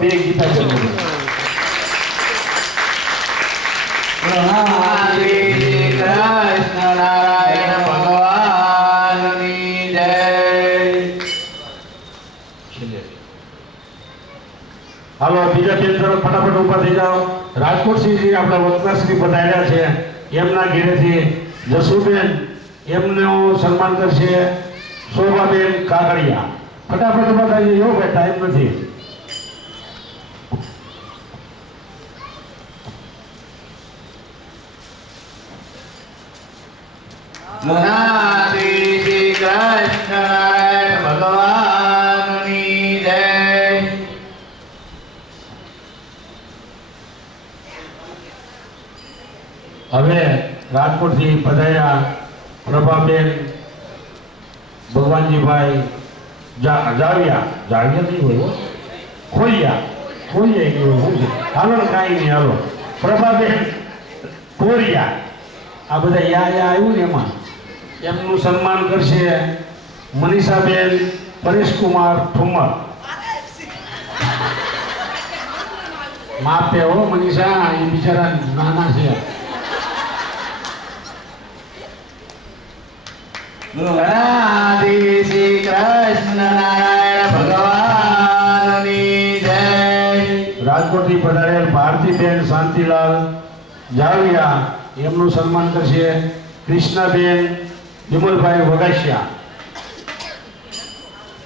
બે ગીતા છે કૃષ્ણ નારાયણ ભગવાનની જય. હાલો બીજા બેન તરફ ફટાફટ ઉભા થઈ જાઓ. રાજકોટથી આપણા વક્તાશ્રી પધાર્યા છે, એમના ઘરેથી જસુબેન એમનું સન્માન કરશે શોભાબેન કાકડિયા. ફટાફટ ઉભા થઈ જાઓ ભાઈ, ટાઈમ નથી. શ્રી કૃષ્ણ નારાયણ ભગવાનની જય. હવે રાજકોટથી પધાર્યા પ્રભાબેન ભગવાનજીભાઈ જાવિયા નહીં હોય ખોલિયા ગયું શું છે? હાલો ને કાંઈ નહીં, હાલો પ્રભાબેન કોરિયા. આ બધા યા આવ્યું ને એમાં એમનું સન્માન કરશે મનીષાબેન પરેશકુમાર ઠુમર. માપે હો મનીષા, એ બિચારા નાના છે. શ્રી કૃષ્ણ નારાયણ ભગવાનની જય. રાજકોટથી પધારેલ ભારતીબેન શાંતિલાલ જાવિયા એમનું સન્માન કરશે કૃષ્ણાબેન વિમલભાઈ વગાસિયા.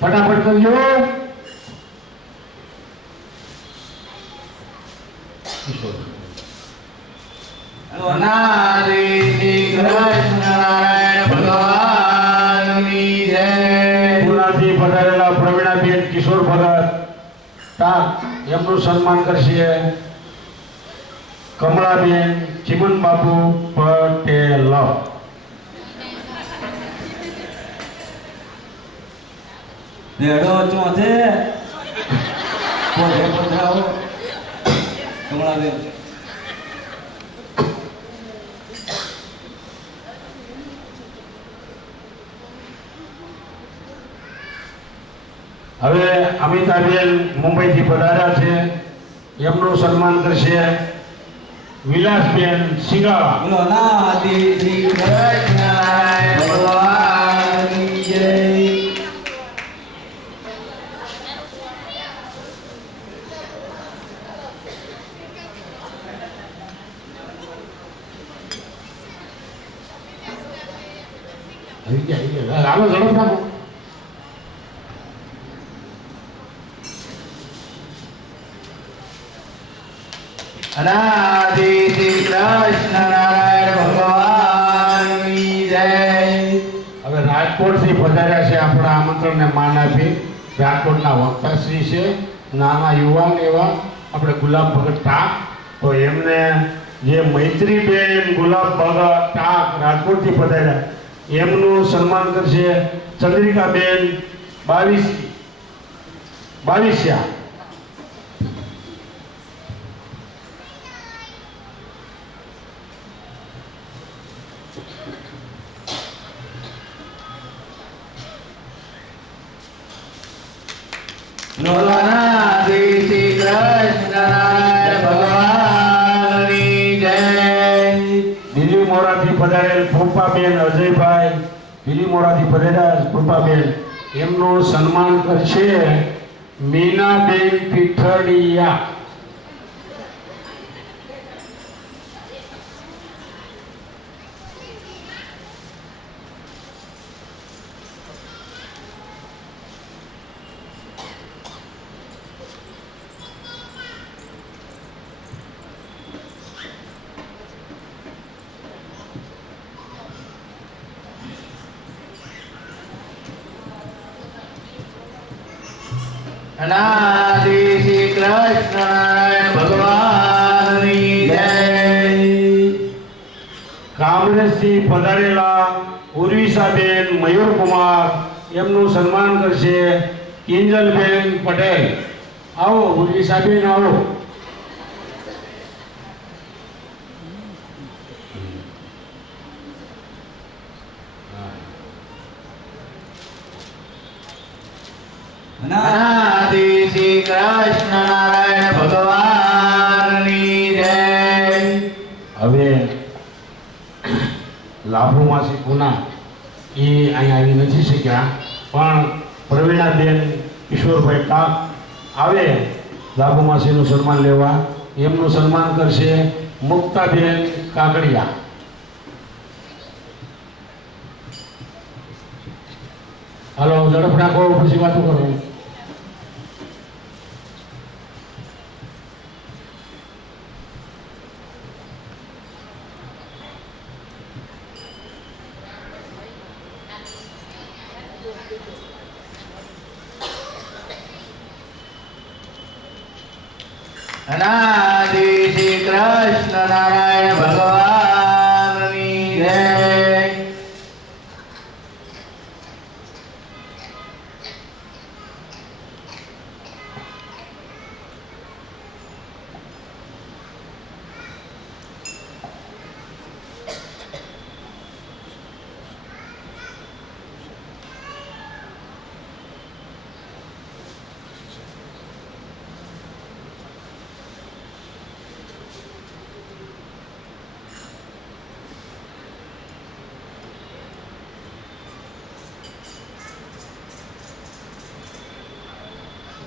ફટાફટ કરજો. શ્રી કૃષ્ણ નારાયણ ભગવાનની જય. પુનાથી પધારેલા પ્રવીણાબેન કિશોર ભગત ટાંક એમનું સન્માન કરશે કમળાબેન ચિમનબાબુ પટેલ. બેડો ચોથે પોતે પધરાવો કમળાબેન. હવે અમિતાબેન મુંબઈથી પધાર્યા છે, એમનું સન્માન કરશે વિલાસબેન સિંગાળા. બોલો નાથી શ્રી કૃષ્ણ નારાયણ ભગવાનની જય. હાલો ઝડપ રાખો. અનાદિ શ્રી કૃષ્ણ નારાયણ ભગવાનની જય. હવે રાજકોટથી પધાર્યા છે, આપણા આમંત્રણને માન આપી રાજકોટના વક્તાશ્રી છે, નાના યુવાન એવા આપણે ગુલાબ ભગત ટાંક. તો એમને જે મૈત્રીબેન ગુલાબ ભગત ટાંક રાજકોટથી પધાર્યા એમનું સન્માન કરશે ચંદ્રિકાબેન બાવીસિયા. શ્રી કૃષ્ણ નારાયણ ભગવાનની જય. દિલ્હી મોરાથી પધારેલ કૃપાબેન અજયભાઈ દિલ્હી મોરાથી પધાર્યા કૃપાબેન એમનું સન્માન કરશે મીનાબેન પીઠડિયા. અનાદિ શ્રી કૃષ્ણ નારાયણ ભગવાનની જય. કામરેજથી પધારેલા ઉર્વિશાબેન મયુરકુમાર એમનું સન્માન કરશે કિંજલબેન પટેલ. આવો ઉર્વિશાબેન, આવો. અનાદિ શ્રી કૃષ્ણ નારાયણ લાભુમાસી પૂના એ અહીંયા આવી નથી શક્યા, પણ પ્રવીણાબેન ઈશ્વરભાઈ કાક આવે લાભુમાસીનું સન્માન લેવા. એમનું સન્માન કરશે મુક્તાબેન કાગડિયા. હાલો ઝડપ નાખો, પછી વાતો કરો. અનાદિ શ્રી કૃષ્ણ નારાયણ ભગવાનની જય.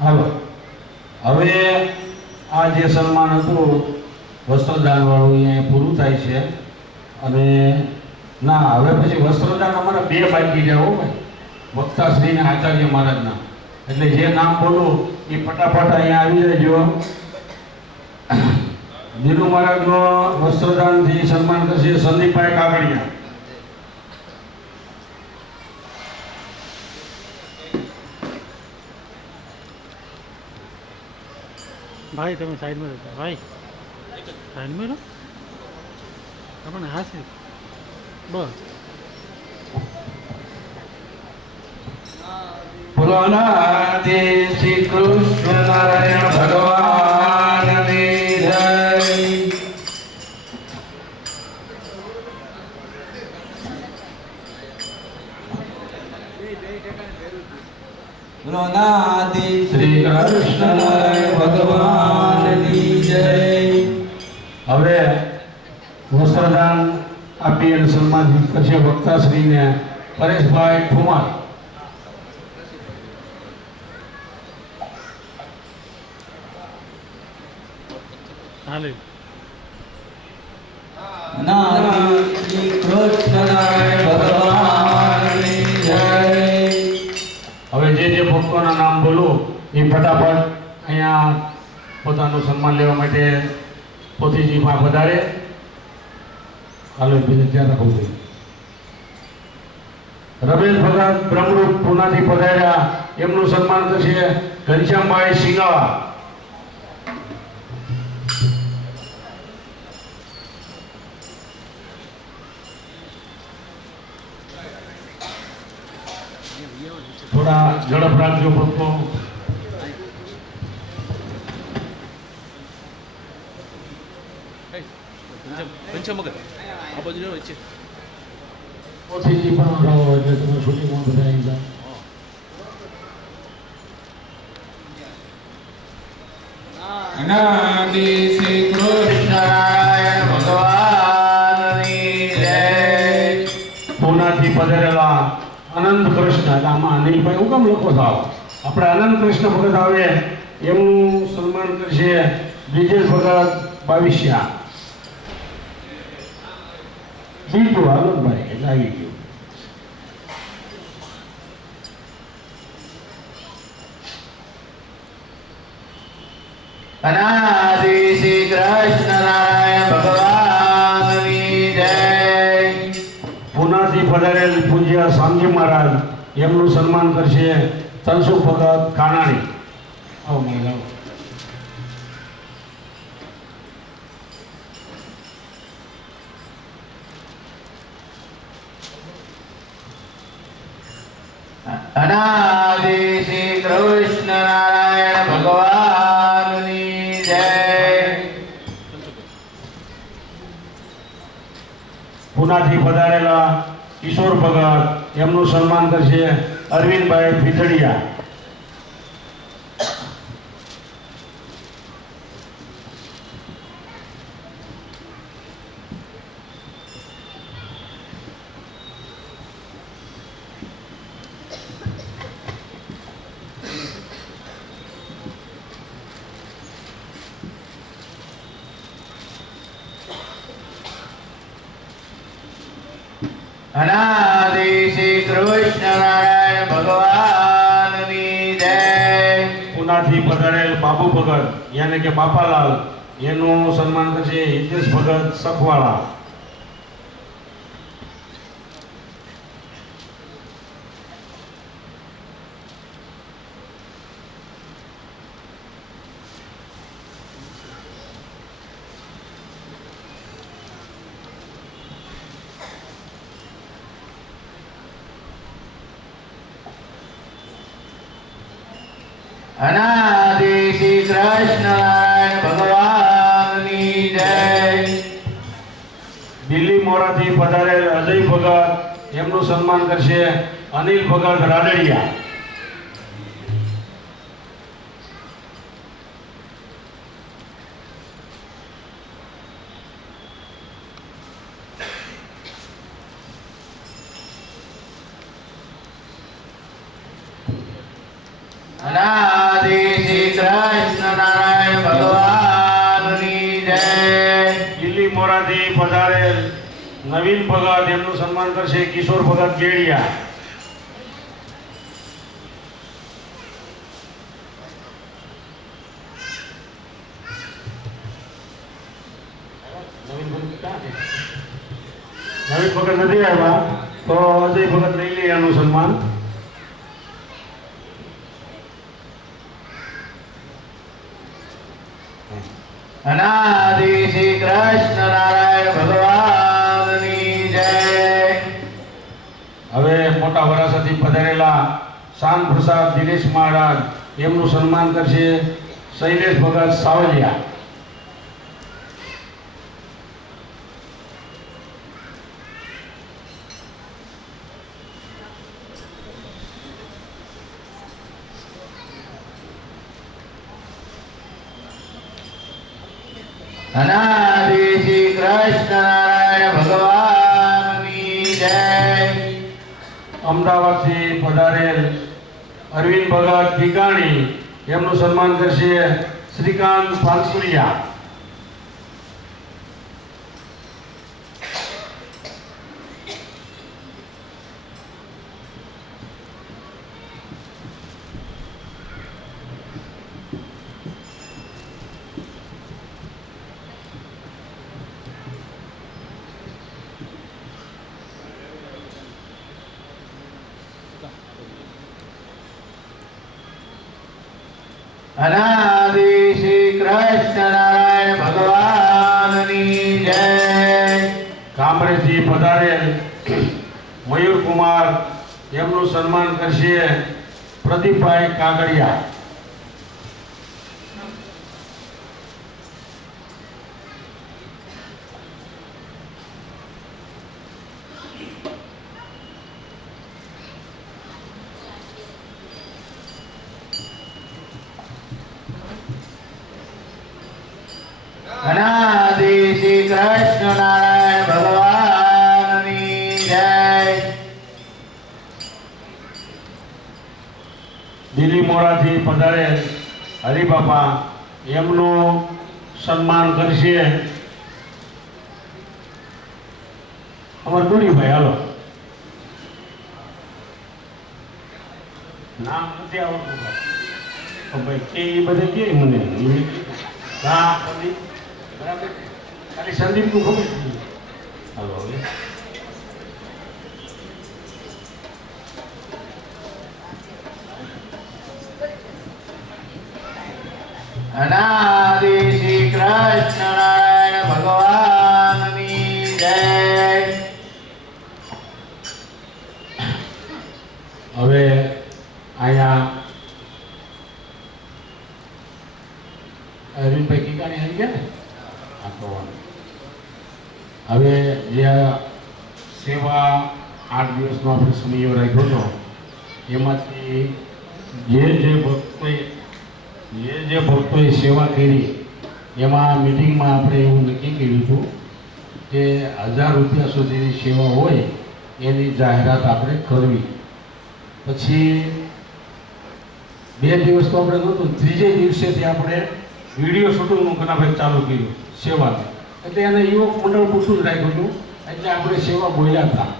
હાલો હવે આ જે સન્માન હતું વસ્ત્રદાન વાળું અહીંયા પૂરું થાય છે. અને ના, હવે પછી વસ્ત્રદાન અમારા 2 બાકી રહ્યા હો ભાઈ, વક્તાશ્રી અને આચાર્ય મહારાજના. એટલે જે નામ બોલું એ ફટાફટ અહીંયા આવી જજો. દિનુ મહારાજનો વસ્ત્રદાનથી સન્માન કરશે સંદીપભાઈ કાગડિયા. भाई તમે સાઈડમાં રહો ભાઈ, સાઈડમાં રહો. આપણે હાસી બસ. બોલો અનાદિ શ્રી કૃષ્ણ નારાયણ ભગવાનની જય. બોલો અનાદિ શ્રી કૃષ્ણ નારાયણ ભગવાનની જય. હવે વસ્ત્રદાન આપી અને સન્માનિત કરશે વક્તાશ્રીને પરેશભાઈ ઠુમર. હાલે અનાદિ શ્રી કૃષ્ણ નારાયણ ભગવાનની જય. હવે જે ભક્તોના નામ બોલું એ ફટાફટ અહીંયા પોતાનું સન્માન લેવા માટે પોતીજીમાં વધારે. હાલો બીજું ધ્યાન રાખવું જોઈએ. રમેશ ભગત બ્રહ્મરૂપ પૂનાથી પધાર્યા, એમનું સન્માન કરશે ઘનશ્યામભાઈ સિંગાવા. થોડા ઝડપ રાખજો ભક્તો. પંચમગર આ બાજુ રહ્યો વચ્ચે. પોતીજી પણ રહો એટલે તમે શૂટિંગમાં બધા આવી જાઓ. અનાદિ શ્રી કૃષ્ણ નારાયણ ભગવાનની જય. પૂનાથી પધારેલા અનંત કૃષ્ણ, એટલે આમાં અનિલભાઈ હું કેમ લખો છો? આપણે અનંત કૃષ્ણ ભગત આવે એમનું સન્માન કરશે બ્રિજેશ ભગત બાવિશિયા. બીજું આનંદભાઈ એટલે આવી ગયું. અનાદિ શ્રી કૃષ્ણ નારાયણ ભગવાનની જય. પૂનાથી પધારેલ પૂજ્ય સ્વામીજી મહારાજ એમનું સન્માન કરશે તનસુખ ભગત કાનાણી. આવો મહિલાઓ. અનાદિ શ્રી કૃષ્ણ નારાયણ ભગવાનની જય. પૂનાથી પધારેલા કિશોર ભગત એમનું સન્માન કરશે અરવિંદભાઈ ભીતડિયા. અનાદિ શ્રી કૃષ્ણ નારાયણ ભગવાનની જય. પુનાથી પધારેલ બાબુ ભગત યાને કે બાપાલાલ એનું સન્માન કરશે હિતેશ ભગત સખવાળા. અનાદિ શ્રી કૃષ્ણ નારાયણ ભગવાનની જય. દિલ્હી મોરાથી પધારેલ અજય ભગત એમનું સન્માન કરશે અનિલ ભગત રાદડિયા. અનાદિ શ્રી કૃષ્ણ નારાયણ ભગવાનની જય. દિલ્હી મોરાથી પધારેલ નવીન ભગત એમનું સન્માન કરશે કિશોર ભગત ગેડિયા. નવીન ભગત ક્યાં છે? નવીન ભગત નથી આવ્યા તો અજય ભગત લઈ લે એનું સન્માન. અનાદિ શ્રી કૃષ્ણ નારાયણ ભગવાનની જય. હવે મોટા વરાસાથી પધારેલા શાન પ્રસાદ દિનેશ મહારાજ એમનું સન્માન કરશે શૈલેષ ભગત સાવલિયા. અનાદિ શ્રી કૃષ્ણ નારાયણ ભગવાનની જય. અમદાવાદથી પધારેલ અરવિંદ ભગત ટીકાણી એમનું સન્માન કરશે શ્રીકાંત પાનસુરિયા. અનાદિ શ્રી કૃષ્ણ નારાયણ ભગવાનની જય. કામરેજથી પધારેલ મયુરકુમાર એમનું સન્માન કરશે પ્રદીપભાઈ કાગડિયા. અનાદિ શ્રી કૃષ્ણ નારાયણ ભગવાનની જય. દિલ્હી મોરાથી પધારેલ હરિબાપા એમનું સન્માન કરશે અમાર ગુરીભાઈ. હાલો, નામ નથી આવડતું ભાઈ, કે એ બધે કે મને હા બરાબર, ખાલી સંદીપનું ખબર છે. હાલો હવે અનાદિ શ્રી કૃષ્ણ નારાયણ ભગવાનની જય. હવે અહીંયા અરવિંદભાઈ કીકાણી આવી ગયા ને આ તો હવે જે સેવા 8 દિવસનો આપણે સમય રાખ્યો હતો એમાંથી જે ભક્તોએ સેવા કરી એમાં મિટિંગમાં આપણે એવું નક્કી કર્યું હતું કે 1000 રૂપિયા સુધીની સેવા હોય એની જાહેરાત આપણે કરવી. પછી 2 દિવસ તો આપણે નહોતું, ત્રીજે દિવસેથી આપણે વિડીયો શૂટિંગનું કનાભાઈ ચાલુ કર્યું સેવાનું. એટલે એને યુવક મંડળ પૂછું જ રાખ્યું હતું, એટલે આપણે સેવા બોલ્યા હતા.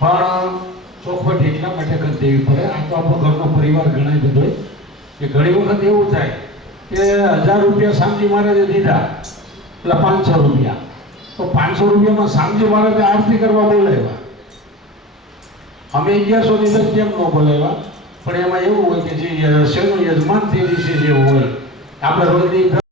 પણ ચોખવટ એટલા માટે કરી દેવી પડે. આ તો આપણો ઘરનો પરિવાર ગણાય બધો કે ઘણી વખત એવું થાય કે 1000 રૂપિયા શામજી મહારાજે દીધા એટલે 500 રૂપિયા, તો 500 રૂપિયામાં શામજી મહારાજે આરતી કરવા બોલાવ્યા. અમે 1100 ની કેમ ન બોલાવ્યા? પણ એમાં એવું હોય કે જે શેનો યજમાન તે દિવસે જે હોય આપણે રોજની